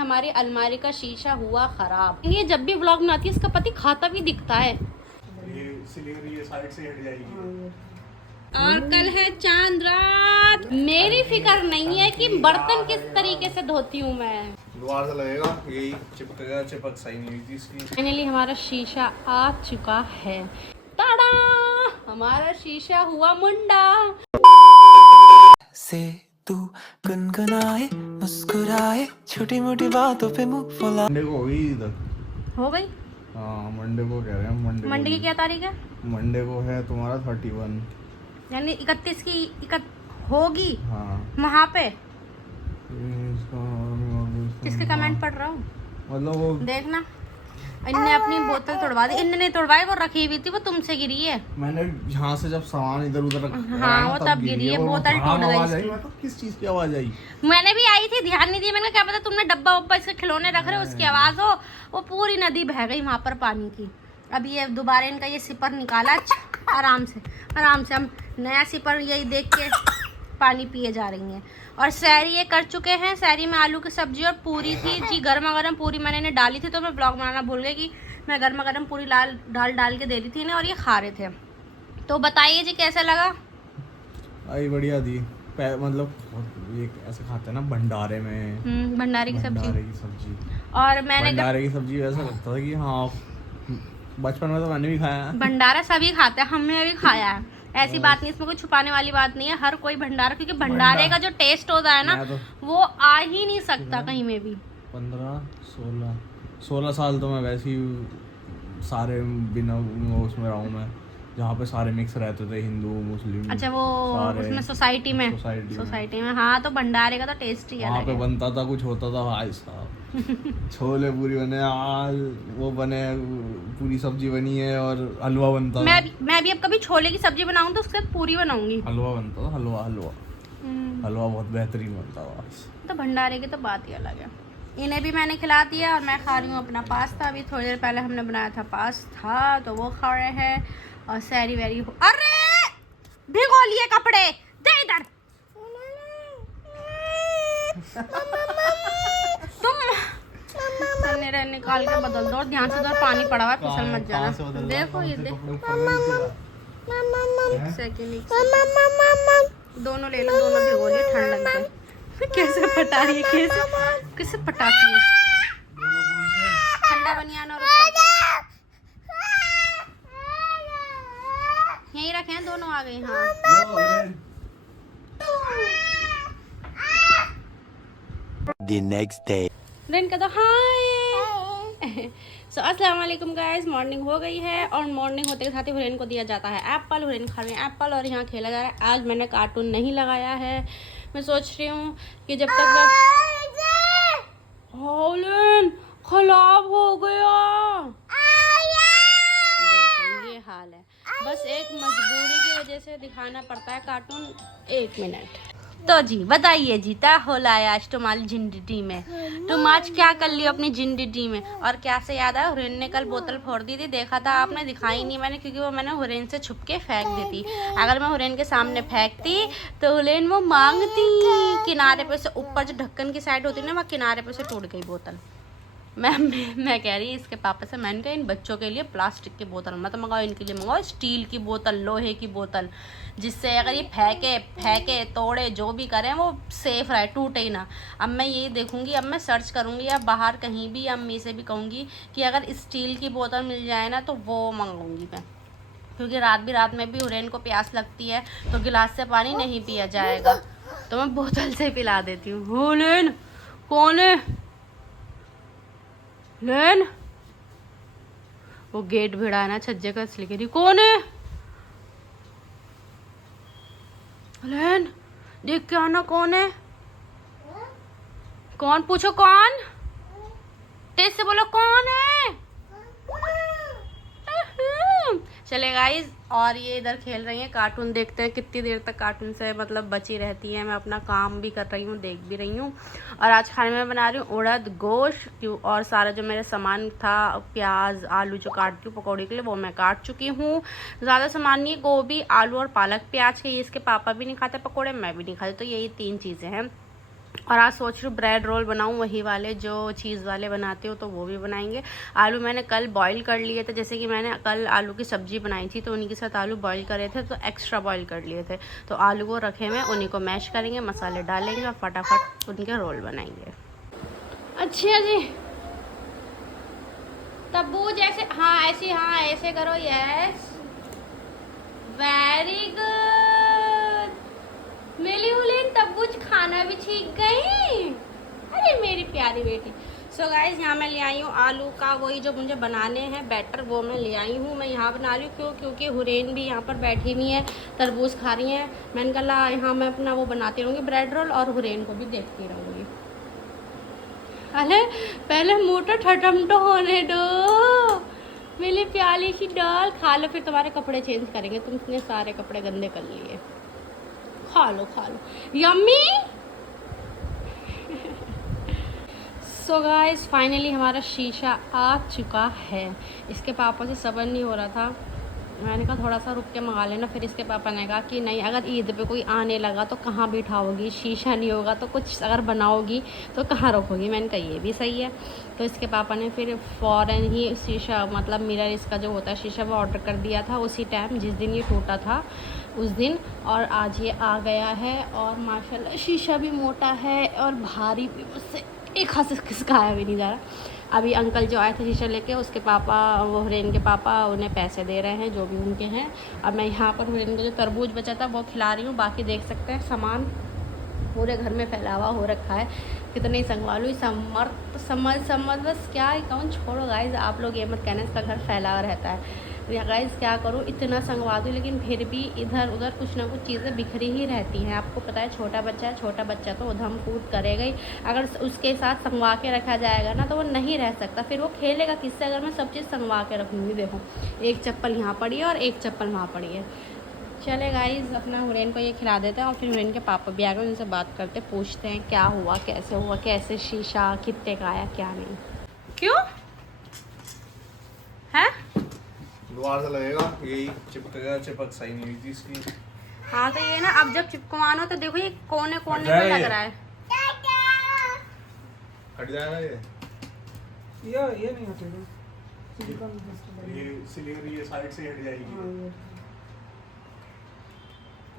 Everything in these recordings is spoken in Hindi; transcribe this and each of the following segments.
हमारी अलमारी का शीशा हुआ खराब। ये जब भी व्लॉग में आती है इसका पति खाता भी दिखता है। ये साइड से हट जाएगी। और कल है चांद रात। मेरी फिक्र नहीं है कि बर्तन किस तरीके से धोती हूँ मैं। दोबारा से लगेगा, यही चिपकेगा, चिपक सही नहीं हुई थी इसकी। फाइनली हमारा शीशा आ चुका है। टाडा! हमारा शीशा हुआ मुंडा। से तू गुनगुनाए मुस्कुराए छोटी मोटी बातों पे मुंह फुला। मंडे को होगी इधर। हो गई? हाँ मंडे को कह रहे हैं। मंडे की क्या तारीख है? मंडे को है तुम्हारा 31, यानी 31 की होगी। हाँ। वहाँ पे किसके कमेंट पढ़ रहा हूँ? मतलब वो देखना, इनने अपनी बोतल तोड़वा दी। इनने नहीं तोड़वाई, वो रखी हुई थी, वो तुमसे गिरी है। मैंने यहाँ से जब सामान इधर उधर हाँ वो तब गिरी है, बोतल टूट गई। मतलब किस चीज की आवाज आई? मैंने भी आई थी, ध्यान नहीं दिया। मैंने क्या पता तुमने डब्बा वब्बा इसके खिलौने रख रहे हो उसकी आवाज हो। वो पूरी नदी बह गई वहाँ पर पानी की। अब ये दोबारा इनका ये सिपर निकाला आराम से हम नया सिपर यही देख के पानी पिए जा रही हैं। और सैरी ये कर चुके हैं। सैरी में आलू की सब्जी और पूरी थी जी, गर्मा गर्म पूरी मैंने इन्हें डाली थी। तो मैं ब्लॉग बनाना भूल गई कि मैं गर्मा गर्म पूरी डाल के दे रही थी इन्हें, और ये खा रहे थे। तो बताइए जी कैसा लगा? आई बढ़िया थी। मतलब ये ऐसे खाते हैं ना भंडारे में, भंडारे की सब्जी। और मैंने भंडारे की सब्जी ऐसा लगता था कि हाँ, बचपन में तो मैंने भी खाया है। भंडारा सभी खाते हैं, हमने भी खाया है। ऐसी बात नहीं, इसमें कोई छुपाने वाली बात नहीं है। हर कोई भंडारा, क्योंकि भंडारे का जो टेस्ट होता है ना वो आ ही नहीं सकता कहीं में भी। 16 साल तो मैं वैसे ही सारे बिना उसमें रहा हूँ मैं, जहाँ पे सारे मिक्स रहते थे, हिंदू मुस्लिम। अच्छा वो उसमें सोसाइटी में हाँ, तो भंडारे का तो टेस्ट ही अलग है। वहाँ पे बनता था, कुछ होता था भाई साहब। छोले पूरी बने, आज वो बने, पूरी सब्जी बनी है और हलवा बनता था। मैं भी अब कभी छोले की सब्जी बनाऊँ तो उसके साथ पूरी बनाऊंगी। हलवा बनता था, हलवा बहुत बेहतरीन बनता था। तो भंडारे की तो बात ही अलग है। इन्हें भी मैंने खिला दिया और मैं खा रही हूँ अपना पास्ता। अभी थोड़ी देर पहले हमने बनाया था पास्ता, तो वो खा रहे हैं। और सैरी वैरी अरे भिगो लिए कपड़े, दे इधर। तुम मेरे निकाल के बदल दो, ध्यान से उधर पानी पड़ा हुआ है, फिसल मत जाना। देखो ये देखो, दोनों ले लो, दोनों भिगो लिए, ठंड लग गई। कैसे पटा रही है, कैसे पटाती है। ठंडा बनियान और यहीं रखे हैं, दोनों आ गए। हाँ The next day. दिन का तो हाय। सो अस्सलाम वालेकुम गाइस, मॉर्निंग हो गई है और मॉर्निंग होते के साथ ही हुरैन को दिया जाता है एप्पल। हुरैन खा रहे हैं एप्पल और यहाँ खेला जा रहा है। आज मैंने कार्टून नहीं लगाया है। मैं सोच रही हूँ कि जब तक हुरैन खराब हो गया, देखो ये हाल है। बस एक मजबूरी की वजह से दिखाना पड़ता है कार्टून। 1 मिनट। तो जी बताइए जी, क्या होला है आज तुम्हारी जिंदगी में? तुम आज क्या कर लियो अपनी जिंदगी में? और क्या से याद आया, हुरैन ने कल बोतल फोड़ दी थी, देखा था आपने? दिखाई नहीं मैंने, क्योंकि वो मैंने हुरैन से छुप के फेंक दी थी। अगर मैं हुरैन के सामने फेंकती तो हुरैन वो मांगती। किनारे पे से ऊपर जो ढक्कन की साइड होती है ना, वहाँ किनारे पे से टूट गई बोतल। मैं कह रही इसके पापा से, मैंने कहा इन बच्चों के लिए प्लास्टिक की बोतल मत मंगाओ, इनके लिए मंगाओ स्टील की बोतल, लोहे की बोतल, जिससे अगर ये फेंके तोड़े जो भी करें वो सेफ रहे, टूटे ही ना। अब मैं यही देखूंगी, अब मैं सर्च करूंगी या बाहर कहीं भी अम्मी से भी कहूँगी कि अगर स्टील की बोतल मिल जाए ना तो वो मंगाऊंगी मैं, क्योंकि रात में भी हुरैन को प्यास लगती है तो गिलास से पानी नहीं पिया जाएगा, तो मैं बोतल से पिला देती हूँ। हुरैन कौन है? लेन वो गेट भिड़ा है ना छज्जे का, इसलिए कह रही कौन है? लेन देख के आना, कौन है? कौन? पूछो कौन, तेज से बोलो कौन है। चले गाइस, और ये इधर खेल रही हैं, कार्टून देखते हैं कितनी देर तक कार्टून से मतलब बची रहती है। मैं अपना काम भी कर रही हूँ, देख भी रही हूँ। और आज खाने में बना रही हूँ उड़द गोश्त, और सारा जो मेरा सामान था, प्याज आलू जो काटती हूँ पकौड़े के लिए, वो मैं काट चुकी हूँ। ज़्यादा सामान नहीं है, गोभी आलू और पालक प्याज के। ये इसके पापा भी नहीं खाते पकौड़े, मैं भी नहीं खाती, तो यही 3 चीज़ें हैं। और आज सोच रही हूँ ब्रेड रोल बनाऊँ, वही वाले जो चीज़ वाले बनाते हो, तो वो भी बनाएंगे। आलू मैंने कल बॉईल कर लिए थे, जैसे कि मैंने कल आलू की सब्ज़ी बनाई थी तो उन्हीं के साथ आलू बॉईल करे थे, तो एक्स्ट्रा बॉईल कर लिए थे। तो आलू को रखे हुए उन्हीं को मैश करेंगे, मसाले डालेंगे और फटाफट उनके रोल बनाएंगे। अच्छा जी, तब्बू जैसे, हाँ ऐसे, हाँ ऐसे करो, यस वेरी गुड। मिली हुलिन तब्बूज खाना भी सीख गई, अरे मेरी प्यारी बेटी। सो गाइज यहाँ मैं ले आई हूँ आलू का वही जो मुझे बनाने हैं बैटर, वो मैं ले आई हूँ। मैं यहाँ बना रही हूँ क्योंकि हुरैन भी यहाँ पर बैठी हुई है, तरबूज खा रही हैं। मैंने कहा यहाँ मैं अपना वो बनाती रहूँगी ब्रेड रोल और हुरैन को भी देखती रहूँगी। अरे पहले मोटा ठटमटो होने दो, मेरी प्याली सी डाल, खा लो फिर तुम्हारे कपड़े चेंज करेंगे, तुम इतने सारे कपड़े गंदे कर लिए। खा लो खा लो, यम्मी। सो गाइस फाइनली हमारा शीशा आ चुका है। इसके पापा से सब्र नहीं हो रहा था, मैंने कहा थोड़ा सा रुक के मंगा लेना। फिर इसके पापा ने कहा कि नहीं, अगर ईद पे कोई आने लगा तो कहाँ बिठाओगी, शीशा नहीं होगा तो कुछ अगर बनाओगी तो कहाँ रखोगी। मैंने कहा ये भी सही है। तो इसके पापा ने फिर फ़ौरन ही शीशा, मतलब मिरर इसका जो होता है शीशा, वो ऑर्डर कर दिया था उसी टाइम जिस दिन ये टूटा था उस दिन, और आज ये आ गया है। और माशाल्लाह शीशा भी मोटा है और भारी भी, मुझसे एक हाथ से खिसकाया भी नहीं जा रहा। अभी अंकल जो आए थे शीशा लेके, उसके पापा, वो हुरैन के पापा, उन्हें पैसे दे रहे हैं जो भी उनके हैं। अब मैं यहाँ पर हुरैन का जो तरबूज बचा था वो खिला रही हूँ। बाकी देख सकते हैं सामान पूरे घर में फैला हुआ हो रखा है, कितने ही संगवा लूँ, समझ बस क्या कहूँ, छोड़ो गाइज। आप लोग ये मत कहना इसका घर फैला हुआ रहता है। या गाइज क्या करूँ, इतना संगवा दूँ लेकिन फिर भी इधर उधर कुछ ना कुछ चीज़ें बिखरी ही रहती हैं। आपको पता है छोटा बच्चा है, छोटा बच्चा तो उधम कूद करेगा ही। अगर उसके साथ संगवा के रखा जाएगा ना तो वो नहीं रह सकता, फिर वो खेलेगा किससे अगर मैं सब चीज़ संगवा के रखूँगी। देखो एक चप्पल यहाँ पड़ी है और एक चप्पल वहाँ पड़ी है। चले गाइज अपना हुरैन को ये खिला देते हैं और फिर हुरैन के पापा भी आ गए, उनसे बात करते, पूछते हैं क्या हुआ, कैसे शीशा कितने का आया क्या नहीं। क्यों है द्वार से लगेगा, यही चिपकेगा, चिपक सही नहीं हुई थी इसकी। हाँ तो ये ना अब जब चिपकवाना तो देखो ये कोने कोने पे लग रहा है। हट जाएगा ये नहीं हटेगा, ये सिलेंडर ये साइड से हट जाएगी।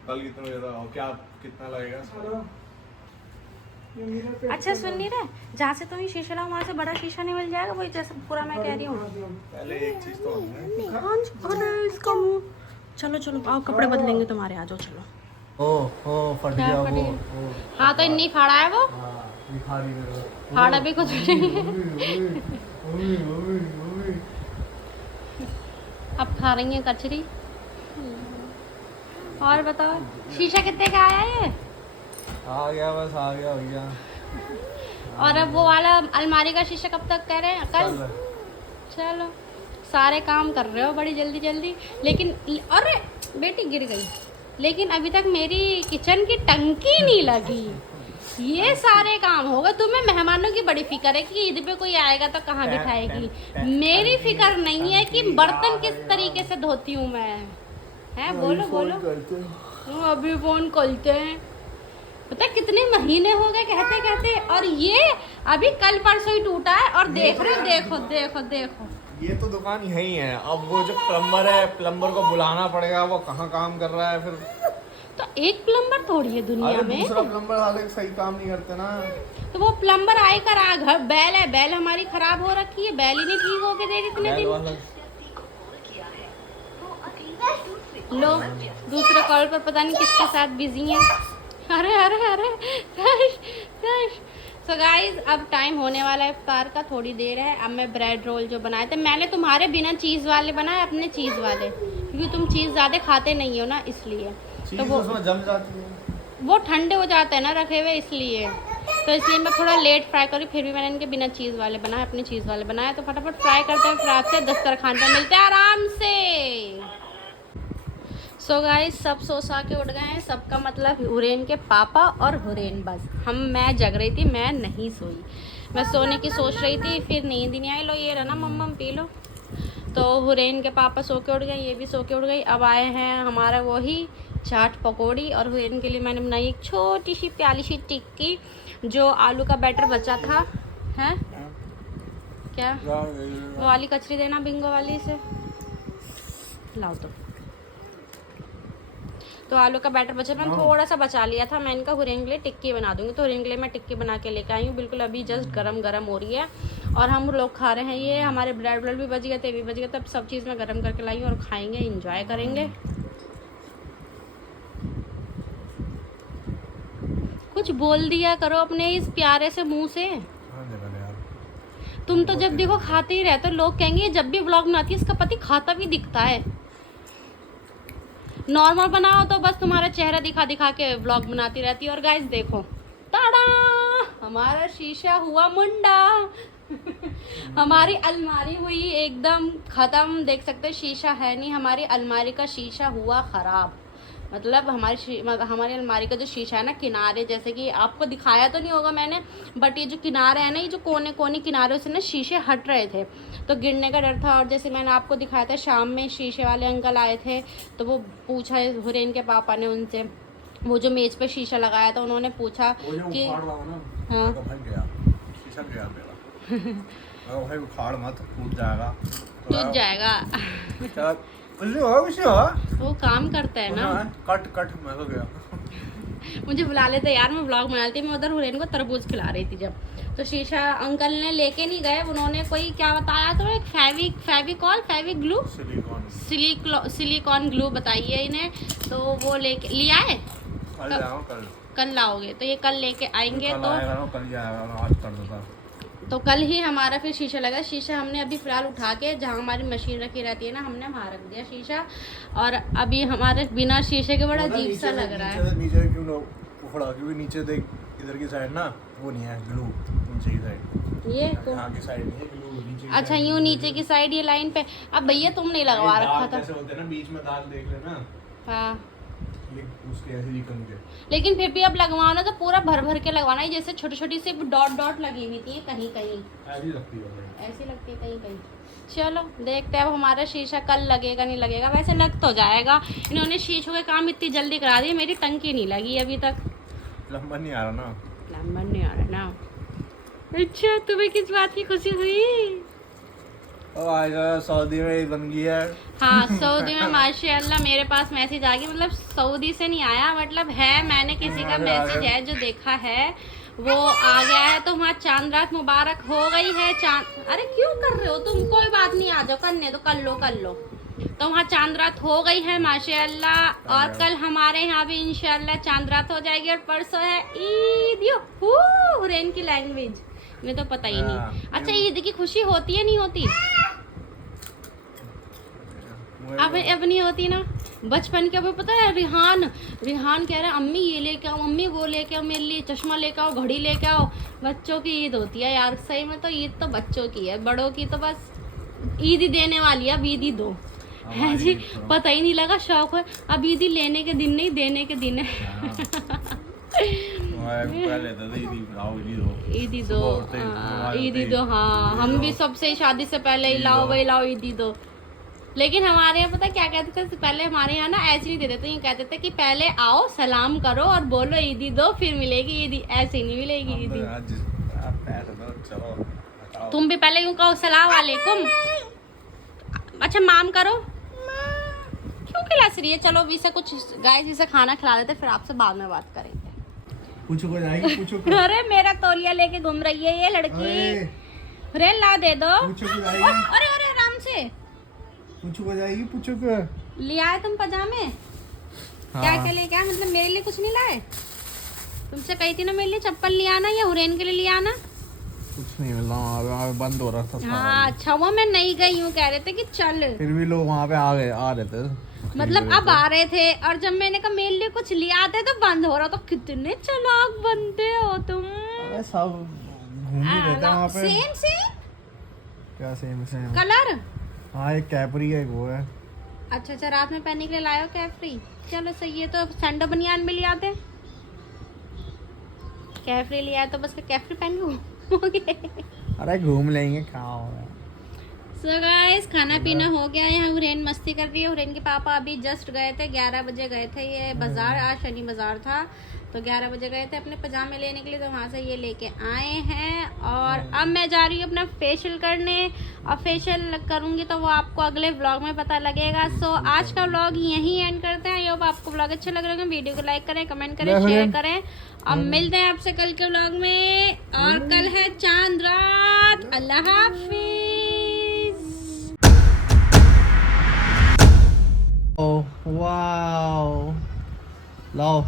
कल कितना बजे था और क्या कितना लगेगा? अच्छा सुन नहीं रहे, जहाँ से तुम ये शीशा लाओ वहाँ से बड़ा शीशा नहीं मिल जाएगा, वही जैसे पूरा मैं कह रही हूँ। पहले एक चीज तो इसका मुंह, चलो चलो आओ कपड़े बदलेंगे तुम्हारे, आ जाओ चलो। ओ फट क्या गया फट वो। गया? हाँ तो इन्नी फाड़ा है वो, दिखारी मेरे को। फाड़ा भी कुछ नहीं। अब खा रही है कचरी। और बताओ शीशा कितने का आया ये? आ गया बस, आ गया भैया। और अब वो वाला अलमारी का शीशा कब तक कह रहे हैं? कल। चलो सारे काम कर रहे हो बड़ी जल्दी जल्दी, लेकिन अरे बेटी गिर गई, लेकिन अभी तक मेरी किचन की टंकी नहीं लगी। ये सारे काम होगा। तुम्हें मेहमानों की बड़ी फिक्र है कि ईद पे कोई आएगा तो कहाँ बिठाएगी, मेरी फिक्र नहीं है कि बर्तन किस तरीके से धोती हूँ मैं। है बोलो बोलो। अभी फोन करते हैं, पता है कितने महीने हो गए कहते कहते, और ये अभी कल परसों ही टूटा है। और देख रहे हो, देखो देखो देखो, ये तो दुकान यही है। अब वो जो प्लम्बर है, प्लम्बर को बुलाना पड़ेगा, वो कहाँ काम कर रहा है फिर। तो एक प्लम्बर थोड़ी है दुनिया में, दूसरा प्लम्बर हालांकि सही काम नहीं करते ना। तो वो प्लम्बर आएकर आ घर, बैल है, बैल हमारी खराब हो रखी है, बैल ही नहीं ठीक होके दे इतने दिन। लो दूसरे कॉल पर पता नहीं किसके साथ बिजी हैं। अरे अरे अरे सो गाइज अब टाइम होने वाला है इफ्तार का, थोड़ी देर है। अब मैं ब्रेड रोल जो बनाए थे, मैंने तुम्हारे बिना चीज़ वाले बनाए, अपने चीज़ वाले, क्योंकि तुम चीज़ ज़्यादा खाते नहीं हो ना इसलिए। तो वो उसमें जम जाती है, वो ठंडे हो जाते हैं ना रखे हुए, इसलिए। तो इसलिए मैं थोड़ा लेट फ्राई करी, फिर भी मैंने इनके बिना चीज़ वाले बनाए, अपने चीज़ वाले बनाए। तो फटाफट फ्राई करते हैं, फिर आपसे दस्तरखान पर मिलते हैं आराम से। सो गाइस सब सो सा के उठ गए हैं, सबका मतलब हुरैन के पापा और हुरैन बस। मैं जग रही थी, मैं नहीं सोई, मैं सोने की सोच रही थी, फिर नींद ही नहीं आई। लो ये रहा ना मम्मा पी लो। तो हुरैन के पापा सो के उठ गए, ये भी सो के उठ गई। अब आए हैं हमारा वही चाट पकौड़ी, और हुरैन के लिए मैंने बनाई एक छोटी सी प्याली सी टिक्की, जो आलू का बैटर बचा था। हैं क्या वो वाली कचरी देना बिंगो वाली से लाओ। तो आलू का बैटर बचा, मैंने थोड़ा सा बचा लिया था। मैं इनका हुरैन के लिए टिक्की बना दूंगी, तो हुरैन के लिए मैं टिक्की बना के लेके आई हूँ। बिल्कुल अभी जस्ट गरम गरम हो रही है और हम लोग खा रहे हैं। ये हमारे ब्रेड भी बच गए, तेल भी बच गए, तब सब चीज़ मैं गरम करके लाई हूँ और खाएंगे, इंजॉय करेंगे। कुछ बोल दिया करो अपने इस प्यारे से मुंह से। तुम तो जब देखो खाते ही रहते हो, लोग कहेंगे जब भी व्लॉग बनाती है इसका पति खाता भी दिखता है। नॉर्मल बनाओ तो बस तुम्हारा चेहरा दिखा दिखा के व्लॉग बनाती रहती है। और गाइस देखो, टाडा, हमारा शीशा हुआ मुंडा। हमारी अलमारी हुई एकदम खत्म। देख सकते हैं शीशा है नहीं, हमारी अलमारी का शीशा हुआ खराब। मतलब हमारी अलमारी का जो शीशा है ना, किनारे, जैसे कि आपको दिखाया तो नहीं होगा मैंने, बट ये जो किनारे है ना, ये जो कोने कोने किनारे से ना शीशे हट रहे थे, तो गिरने का डर था। और जैसे मैंने आपको दिखाया था, शाम में शीशे वाले अंकल आए थे, तो वो पूछा हुरैन के पापा ने उनसे, वो जो मेज पे शीशा लगाया था, उन्होंने पूछा कि हाँ भाई उखाड़ मत, टूट जाएगा टूट जाएगा। वो काम करता है ना। कट मैं तो गया। मुझे बुला लेते यार, मैं व्लॉग बना लेती। मैं उधर हुरैन को तरबूज खिला रही थी जब, तो शीशा अंकल ने लेके नहीं गए। उन्होंने कोई क्या बताया तो एक फेविग्लू सिलिकॉन ग्लू बताई है इन्हें, तो वो लेके लिया है। कल लाओगे तो ये कल लेके आएंगे, तो कल ही हमारा फिर शीशा लगा। शीशा हमने अभी फिलहाल उठा के, जहाँ हमारी मशीन रखी रहती है ना, हमने वहाँ रख दिया शीशा। और अभी हमारे बिना शीशे के बड़ा अजीब सा लग रहा है। नीचे क्यों उखड़ा? क्योंकि नीचे देख, इधर की साइड ना वो नहीं है ग्लू, नीचे की साइड, ये यहाँ की साइड नहीं है ग्लू, नीचे। अच्छा, यूँ नीचे की साइड ये लाइन पे। अब भैया तुम नहीं लगवा रखा था। ऐसे होते हैं ना, बीच में दाग देख लेना। हाँ, उसके ऐसे लिखन के। लेकिन फिर भी अब लगवाओ ना तो पूरा भर भर के लगवाना है, जैसे छोटी छोटी सी डॉट डॉट लगी हुई थी कहीं कहीं, ऐसी लगती है कहीं कहीं। चलो देखते हैं अब हमारा शीशा कल लगेगा नहीं लगेगा। वैसे लग तो जाएगा, इन्होंने शीशों के काम इतनी जल्दी करा दिए, मेरी टंकी नहीं लगी अभी तक। लंबा नहीं आ रहा ना। अच्छा, तुम्हें किस बात की खुशी हुई? सऊदी में बन गई है। हाँ, सऊदी में माशाल्लाह मेरे पास मैसेज आ गया। मतलब सऊदी से नहीं आया, मतलब है, मैंने किसी का मैसेज है जो देखा है वो आ गया है। तो वहाँ चांद रात मुबारक हो गई है। चांद, अरे क्यों कर रहे हो तुम? कोई बात नहीं, आ जाओ, करने तो कर लो। तो वहाँ चांद रात हो गई है माशाल्लाह। और कल हमारे यहाँ भी इंशाल्लाह चांद रात हो जाएगी। और परसों है ईद। हुरैन की लैंग्वेज में तो पता ही नहीं। अच्छा, ईद की खुशी होती है नहीं होती? अब नहीं होती ना। बचपन के अभी पता है, रिहान कह रहा है अम्मी ये लेके आओ, अम्मी वो लेके आओ, मेरे लिए चश्मा लेके आओ, घड़ी लेके आओ। बच्चों की ईद होती है यार, सही में तो ईद तो बच्चों की है, बड़ों की तो बस ईद ही देने वाली है। अब ईद ही दो है जी, पता ही नहीं लगा, शौक है। अब ईद ही लेने के दिन नहीं, देने के दिन है। ईद ही दो। हाँ, हम भी सबसे शादी से पहले ही लाओ भाई लाओ, ईद ही दो। लेकिन हमारे यहाँ पता क्या कहते थे पहले? हमारे यहाँ ना ऐसे नहीं देते थे, ये कहते थे कि पहले आओ, सलाम करो और बोलो ईदी दो, फिर मिलेगी ईदी। ऐसे नहीं मिलेगी ईदी। तुम भी पहले यूँ कहो सलाम वालेकुम। अच्छा, माम करो। क्यों खिलास रही है? चलो इसे कुछ गाइस, इसे खाना खिला देते, फिर आपसे बाद में बात करेंगे। पूछो जाएगी, पूछो। अरे मेरा तौलिया लेके घूम रही है ये लड़की। रेल ला दे दो। अरे आराम से। पूछो जाएगी, पूछो क्या लिया है तुम पजामे? हाँ। क्या ले, क्या मतलब मेरे लिए कुछ नहीं लाए? तुमसे कही थी ना मेरे लिए चप्पल लिया आना, या हुरैन के लिए लिया आना? कुछ नहीं मिला, बंद हो रहा था। हाँ, अच्छा वो मैं नहीं गई हूँ, कह रहे थे कि चल। फिर भी लोग वहाँ पे आ रहे थे, मतलब अब आ रहे थे। और जब मैंने कहा मेरे लिए कुछ लिया आते तो बंद हो रहा। तो कितने चालाक बनते हो तुम। अरे सब घूम ही रहते हैं वहाँ पे। सेम क्या सेम कलर? हाँ, एक कैपरी है, एक वो है। अच्छा, रात में पहनने के लिए लाए हो कैफरी? चलो सही है। तो सैंडो बनियान में ले आते। कैफरी लिया तो बस कैफरी पहन के घूमोगे। अरे घूम लेंगे, क्या होगा। सो गाइस खाना पीना हो गया है। यहाँ हुरैन मस्ती कर रही है। हुरैन के पापा अभी जस्ट गए थे, 11 बजे गए थे ये बाजार, आज शनि बाजार था तो 11 बजे गए थे अपने पजामे लेने के लिए, तो वहाँ से ये लेके आए हैं। और अब मैं जा रही हूँ अपना फेशियल करने, और फेशियल करूँगी तो वो आपको अगले व्लॉग में पता लगेगा। सो आज का व्लॉग यहीं एंड करते हैं। आई होप आपको व्लॉग अच्छा लग रहा होगा। वीडियो को लाइक करें, कमेंट करें, शेयर करें। अब मिलते हैं आपसे कल के व्लॉग में, और कल है चांद रात। अल्लाह हाफिज। वाओ, लाओ